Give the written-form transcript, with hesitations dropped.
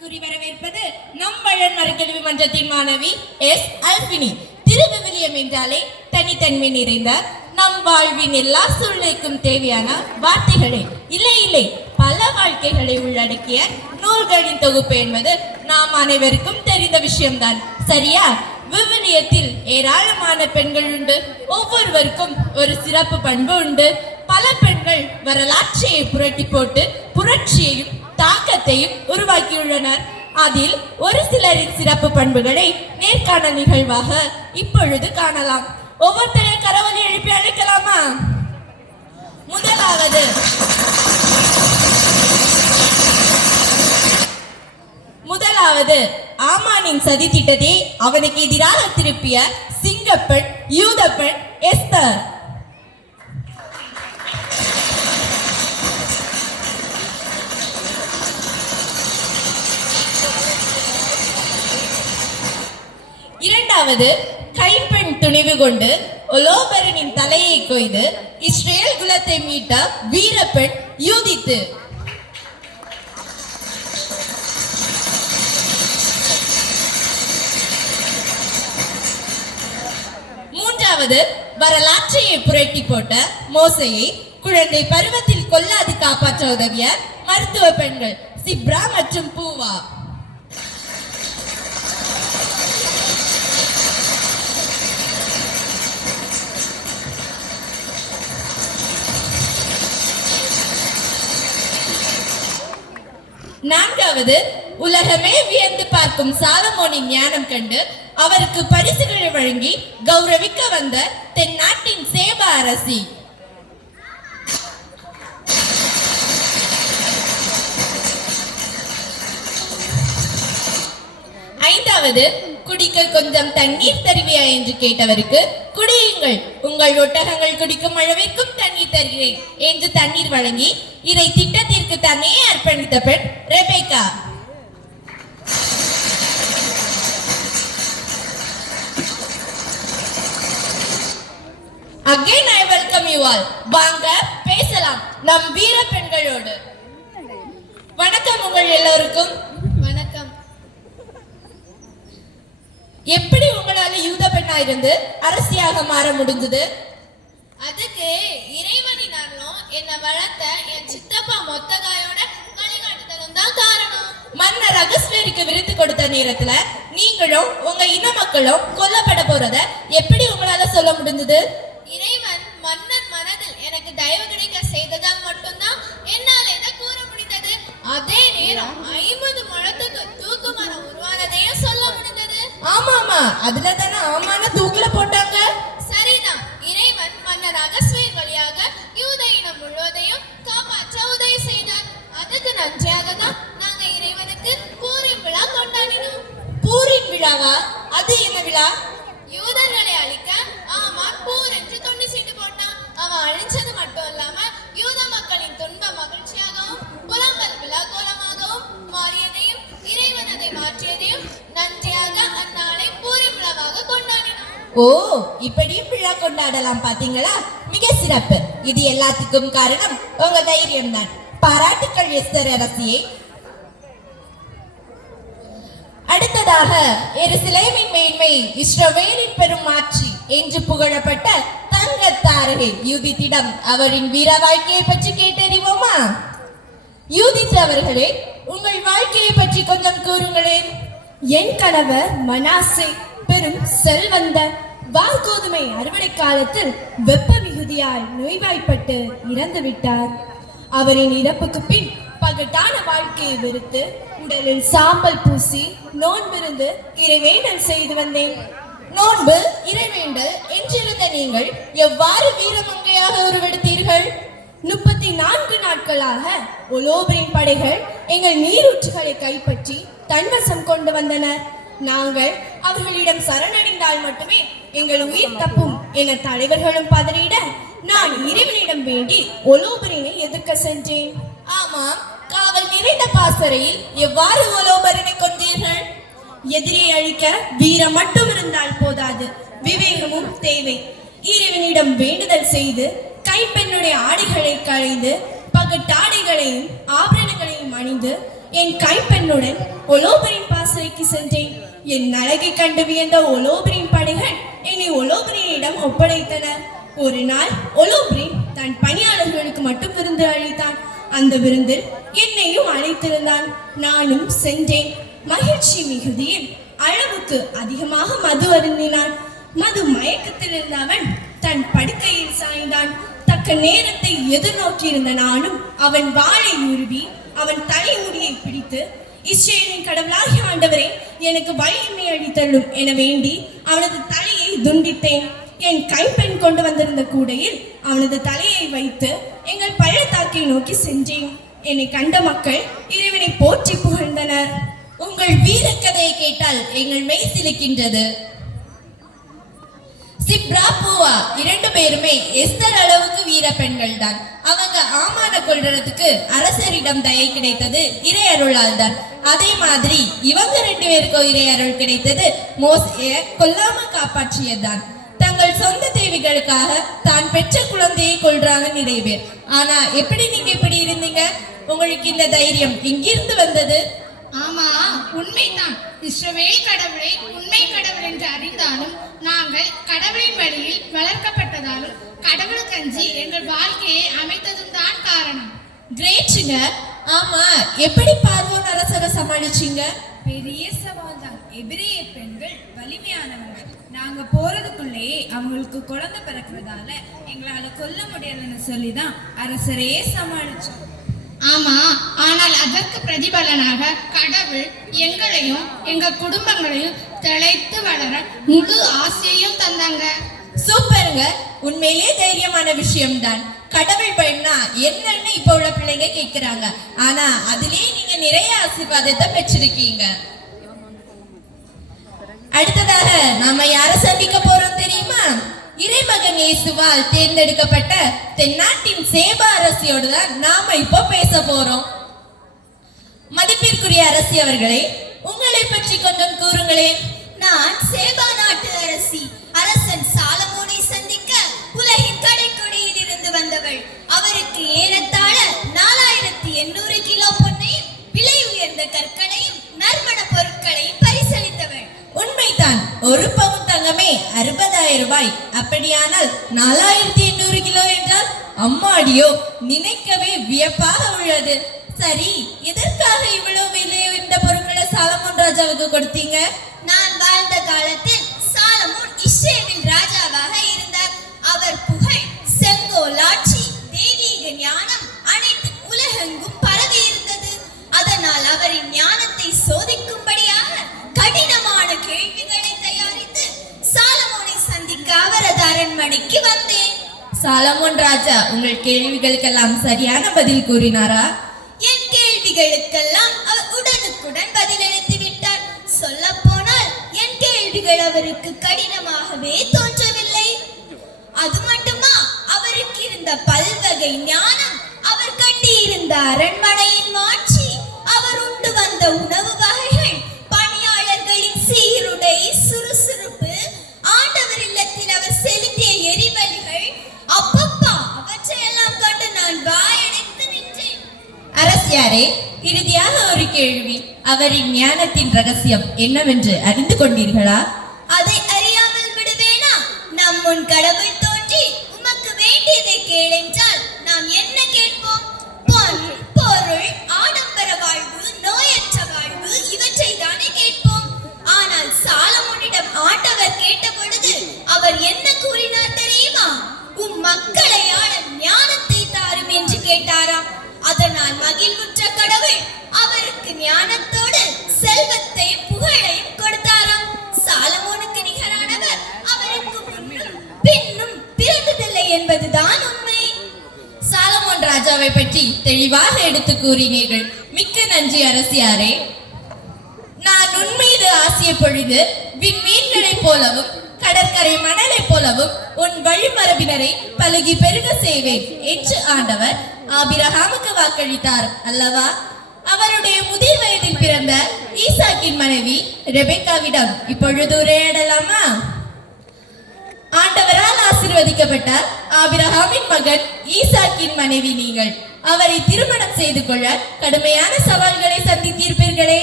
கூறி வரவேற்பது நம் வழன்மறை கல்வி மன்றத்தின் மாணவி எஸ் அல்பினி. திருவிவிலியம் என்றாலே தனித்தன்மை நிறைந்த நம் வாழ்வின் எல்லா சூழ்நிலைக்கும் தேவையான வார்த்தைகளே இல்லை பல வாழ்க்கைகளை உள்ளடக்கிய நூல்களின் தொகுப்பு என்பது நாம் அனைவருக்கும் தெரிந்த விஷயம்தான், சரியா? விவிலியத்தில் ஏராளமான பெண்கள் உண்டு. ஒவ்வொருவருக்கும் ஒரு சிறப்பு பண்பு உண்டு. பல பெண்கள் வரலாற்றையை புரட்டி போட்டு புரட்சியையும் தாக்கத்தையும் உருவாக்கியுள்ளனர். அதில் ஒரு சிலரின் சிறப்பு பண்புகளை நேர்காணல் நிகழ்வாக இப்பொழுது காணலாம். ஒவ்வொருத்தரையும் கரவொலி எழுப்பி அழைக்கலாமா? முதலாவது ஆமானின் சதி திட்டத்தை அவனுக்கு எதிராக திருப்பிய சிங்கப்பெண் யூதப்பெண் எஸ்தர். இரண்டாவது கைப்பெண் துணிவு கொண்டு ஒலோபரனின் தலையை கொய்து இஸ்ரேல் குலத்தை மீட்ட வீரப்பெண் யூதித்து. மூன்றாவது வரலாற்றையை புரட்டி போட்ட மோசையை குழந்தை பருவத்தில் கொல்லாது காப்பாற்ற உதவிய மருத்துவ பெண்கள் சிப்ரா மற்றும் பூவா. நான்காவது உலகமே வியந்து பார்க்கும் சாலமோனின் ஞானம் கண்டு அவருக்கு பரிசுகளை வழங்கி கௌரவிக்க வந்த தென்னாட்டின் சேப அரசி. ஐந்தாவது குடிக்க கொஞ்சம் தண்ணீர் தருவியா என்று கேட்டவருக்கு குடியுங்கள், உங்கள் ஒட்டகங்கள் குடிக்கும் அளவிற்கும் தண்ணீர் தருகிறேன் என்று தண்ணீர் வழங்கி இதை திட்டத்திற்கு தன்னை அர்ப்பணித்த பெண் Rebecca. Again I welcome you all. வாங்க பேசலாம் நம் வீர பெண்களோடு. வணக்கம் உங்கள் எல்லோருக்கும். வணக்கம். எப்படி உங்களால யூத பெண்ணா இருந்து அரசியாக மாற முடிஞ்சது? அதுக்கு இறைவனின் அருளும் என்ன வளர்த்த என் சித்தப்பா மொத்தகாயோட வழிகாட்டுதலும் தான் காரணம். மன்னர் அகஸ்வேருக்கு விருது கொடுத்த நேரத்துல நீங்களும் உங்க இன மக்களும் கொல்லப்பட போறத எப்படி உங்களால சொல்ல முடிஞ்சது? இறைவன் மன்னர் மனதில் எனக்கு தயவு கிடைக்க செய்ததால் மட்டும்தான் என்னால இதை கூற முடிந்தது. அதே நேரம் 50 முழத்துக்கு தூக்குமரம் உருவானதையும் சொல்ல முடிந்தது. ஆமா அதுல தானே ஆமான தூக்குல போட்டாங்க. சரிதான். இறைவன் மன்னர் அகஸ்வேர் வழியாக யூத இனம் முழுவதையும் காப்பாற்ற உதவி செய்தார். அதுக்கு நன்றியாக தான் நாங்க இறைவனுக்கு பூரிம் விழா கொண்டாடினோம். பூரின் விழாவா? அது என்ன விழா? யூதர்களை அழிக்க ஆமான் பூர் என்று தொண்டு சீட்டு போட்டான். அவன் அழிச்சது மட்டும் இல்லாம யூத மக்களின் துன்ப மகிழ்ச்சியாகவும் புலம்பல் விழா கோலமாகவும் மாறியதையும் இறைவன் அதை மாற்றியதையும் நன்றியாக அந்நாளை பூரி விழாவாக கொண்டாடினோம். ஓ, இப்படியும் விழா கொண்டாடலாம் பாத்தீங்களா? மிக சிறப்பு. இது எல்லாத்துக்கும் காரணம் உங்க தைரியம் தான். பாராட்டுக்கள் எஸ்தர் அரசியே. அடுத்ததாக எருசலேமின் மேன்மை இஸ்ரவேலின் பெரும் ஆட்சி என்று புகழப்பட்ட தங்க தாரகை யூதித்திடம் அவரின் வீர வாழ்க்கையை பற்றி கேட்டறிவோமா? யூதித் அவர்களே, உங்கள் வாழ்க்கையை பற்றி கொஞ்சம் கூறுங்களேன். என் கணவர் மனாசே பெரும் செல்வந்த வால்கோதுமை அறுவடை காலத்தில் வெப்ப மிகுதியால் நோய்வாய்ப்பட்டு இறந்து விட்டார். அவரின் இறப்புக்கு பின் பகட்டான வாழ்க்கையை வெறுத்து உடலில் சாம்பல் பூசி நோன்பிருந்து இறைவேண்டல் செய்து வந்தேன். நோன்பு இறைவேண்டல் என்றிருந்த நீங்கள் எவ்வாறு வீரமங்கையாக உருவெடுத்தீர்கள்? 34 நாட்களாக ஒலோபரின் படைகள் எங்கள் நீரூற்றுகளை கைப்பற்றி தன்வசம் கொண்டு வந்தனர். நாங்கள் அவர்களிடம் சரணடைந்தால் மட்டுமே எங்கள் உயிர் தப்பும் என தலைவர்களும் பதறிட நான் இறைவனிடம் வேண்டி ஒலோபரினை எதிர்க்க சென்றேன். ஆமாம், காவல் நிறைந்த பாசறையில் எவ்வாறு ஒலோபரனை கொண்டீர்கள்? எதிரியை அழிக்க வீரம் மட்டும் இருந்தால் போதாது, விவேகமும் தேவை. இறைவனிடம் வேண்டுதல் செய்து கைப்பெண்ணுடைய ஆடைகளை களைந்து பகட்டாடைகளையும் ஆபரணங்களையும் அணிந்து என் கைப்பெண்ணுடன் ஒலோபரின் பாசறைக்கு சென்றேன். என் அழகை கண்டு வியந்த ஒலோபரின் படைகள் என்னை ஒலோபரினிடம் ஒப்படைத்தனர். ஒரு நாள் ஒலோபரின் தன் பணியாளர்களுக்கு மட்டும் விருந்து அளித்தான். அந்த விருந்தில் என்னையும் அழைத்திருந்தான். நானும் சென்றேன். மகிழ்ச்சி மிகுதியில் அளவுக்கு அதிகமாக மது அருந்தினான். மது மயக்கத்தில் இருந்த அவன் தன் படுக்கையில் சாய்ந்தான். தக்க நேரத்தை எதிர்நோக்கியிருந்த நானும் அவன் வாளை உருவி அவன் தலைமுடியை பிடித்து, இஸ்ரேலின் கடவுளாகிய ஆண்டவரே, எனக்கு வலிமை அளித்தருளும் என வேண்டி அவனது தலையை துண்டித்தேன். என் கைப்பெண் கொண்டு வந்திருந்த கூடையில் அவனது தலையை வைத்து எங்கள் பள்ளத்தாக்கை நோக்கி சென்றேன். என்னை கண்ட மக்கள் இறைவனை போற்றி புகழ்ந்தனர். உங்கள் வீரக்கதையை கேட்டால் எங்கள் மெய் சிலிக்கின்றது. சிப்ரா பூவா 2 பேருமே எஸ்தர் அளவுக்கு வீர பெண்கள் தான். அவங்க ஆமான கொள்றதுக்கு அரசரிடம் தயை கிடைத்தது இறையருளால் தான். அதே மாதிரி இவங்க 2 பேருக்கும் இறையருள் கிடைத்தது மோசேய கொல்லாம காப்பாற்றியதுதான். தங்கள் சொந்த தேவைகளுக்காக தான் பெற்ற குழந்தையை கொள்றாங்க நிறைய பேர். ஆனா எப்படி நீங்க இப்படி இருந்தீங்க? உங்களுக்கு இந்த தைரியம் எங்கிருந்து வந்தது? ஆமா, உண்மைதான். இஸ்ரவேல் கடவுளை உண்மை கடவுள் என்று அறிந்தாலும் நாங்கள் கடவுளின் வழியில் வளர்க்கப்பட்டதாலும் கடவுளுக்கு அஞ்சி எங்கள் வாழ்க்கையை அமைத்ததும் தான் காரணம். கிரேட்ங்க. ஆமா, எப்படி பார்வோன் அரசரை சமாளிச்சீங்க? பெரிய சவால் தான். எபிரேய பெண்கள் வலிமையானவங்க. நாங்க போறதுக்குள்ளேயே அவங்களுக்கு குழந்தை பிறக்கிறதால எங்களால கொல்ல முடியலன்னு சொல்லிதான் அரசரையே சமாளிச்சோம். ஆமா, ஆனால் அதற்கு பிரதிபலனாக கடவுள் எங்களையும் எங்க குடும்பங்களையும் திளைத்து வளர முழு ஆசையையும் தந்தாங்க. சூப்பருங்க. உண்மையிலேயே தைரியமான விஷயம்தான். கடவுள் பயனா என்னன்னு இப்ப உள்ள பிள்ளைங்க கேட்கிறாங்க. ஆனா அதுலயே நீங்க நிறைய ஆசீர்வாதத்தை பெற்றிருக்கீங்க. அடுத்ததாக நாம யாரை சந்திக்க போறோம் தெரியுமா? இறைமகன் இயேசுவால் தேர்ந்தெடுக்கப்பட்ட தென்னாட்டின் சேபா அரசியோடு தான் நாம இப்போ பேச போறோம். மதிப்பிற்குரிய அரசி அவர்களே, உங்களை பற்றி கொஞ்சம் கூறுங்களேன். நான் சேபா நாட்டு அரசி. அரசன் சாலமோனை சந்திக்க உலகின் கடைக்கொடியில் இருந்து வந்தவள். அவருக்கு ஏறத்தாழ 4800 கிலோ பொன்னையும் விலை உயர்ந்த கற்களையும் நறுமண பொருட்களையும் பரிசளித்தவள். உண்மைதான். ஒரு பவுன் தங்கமே 60,000 ரூபாய். அப்படியானால் 4800 கிலோ என்றால் அம்மாடியோ, நினைக்கவே வியப்பாக உள்ளது. சரி, எதற்காக இவ்வளவு விலை உயர்ந்த பொருட்களை சாலமோன் ராஜாவுக்கு கொடுத்தீங்க? நான் வாழ்ந்த காலத்தில் சாலமோன் இஸ்ரேலின் ராஜாவாக இருந்தார். அவர் புகழ், செங்கோலாட்சி, தெய்வீக ஞானம் அனைத்து உலகெங்கும் பரவி இருந்தது. அதனால் அவரின் ஞானத்தை சோதிக்கும்படியாக கடினமான கேள்விகளை தயாரித்து சாலமோனை சந்திக்க அவரது அரண்மனைக்கு வந்தேன். சாலமோன் ராஜா உங்கள் கேள்விகளுக்கெல்லாம் சரியான பதில் கூறினாரா? என் கேள்விகளுக்கெல்லாம் அவர் உடனுக்குடன் பதிலளித்து விட்டார். சொல்ல போனால் என் கேள்விகள் அவருக்கு கடினமாகவே தோன்றவில்லை. அது மட்டுமா, அவருக்கு இருந்த பல்வகை ஞானம், அவர் கட்டியிருந்த அரண்மனையின் மாட்சி, அவர் உண்டு வந்த உணவு வகைகள், பணியாளர்களின் சீருடை, சுறுசுறுப்பு, ஆண்டவர் இல்லத்தில் அவர் செலுத்திய எரிபலிகள், அப்பப்பா, அவற்றையெல்லாம் கண்டு நான் வாயடைத்து நின்றேன். அரசியாரே, இறுதியாக ஒரு கேள்வி. அவரின் ஞானத்தின் ரகசியம் என்னவென்று அறிந்து கொண்டீர்களா? அதை அறியாமல் விடுவேனா? நம் முன் கடவுள் தோன்றி உமக்கு வேண்டியதை கேளென்றால் நாம் என்ன கேட்போம்? பொன், பொருள், ஆடம்பர வாழ்வு, நோயற்ற வாழ்வு, இவற்றை தானே கேட்போம். ஆனால் சாலமோனிடம் ஆண்டவர் கேட்ட பொழுது அவர் என்ன கூறினார் தெரியுமா? உம் மக்களை ஆள ஞானத்தை தாரும் என்று கேட்டாராம். அதனால் மகிழ்வுற்ற கடவுள் அவருக்கு ஞானத்தோடு செல்வத்தையும் புகழையும் கொடுத்தாராம். சாலமோனுக்கு நிகரானவர் அவருக்கு முன்னும் பின்னும் பிறந்ததில்லை என்பதுதான் உண்மை. சாலமோன் ராஜாவை பற்றி தெளிவாக எடுத்து கூறினீர்கள். மிக்க நன்றி அரசியாரே. நான் உன்மீது ஆசையை பொழிந்து விண்மீன்களை போலவும் கடற்கரை மணலை போலவும் உன் வழிமரபினரை பழகி பெருக செய்வேன் என்று ஆண்டவர் ஆபிரகாமுக்கு வாக்களித்தார் அல்லவா? அவருடைய முதிர் வயதில் பிறந்த ஈசாக்கின் மனைவி ரெபெக்காவிடம் இப்பொழுது உரையாடலாமா? ஆண்டவரால் ஆசீர்வதிக்கப்பட்ட ஆபிரகாமின் மகன் ஈசாக்கின் மனைவி நீங்கள். அவரை திருமணம் செய்து கொள்ள கடுமையான சவால்களை சந்தித்தீர்ப்பீர்களே.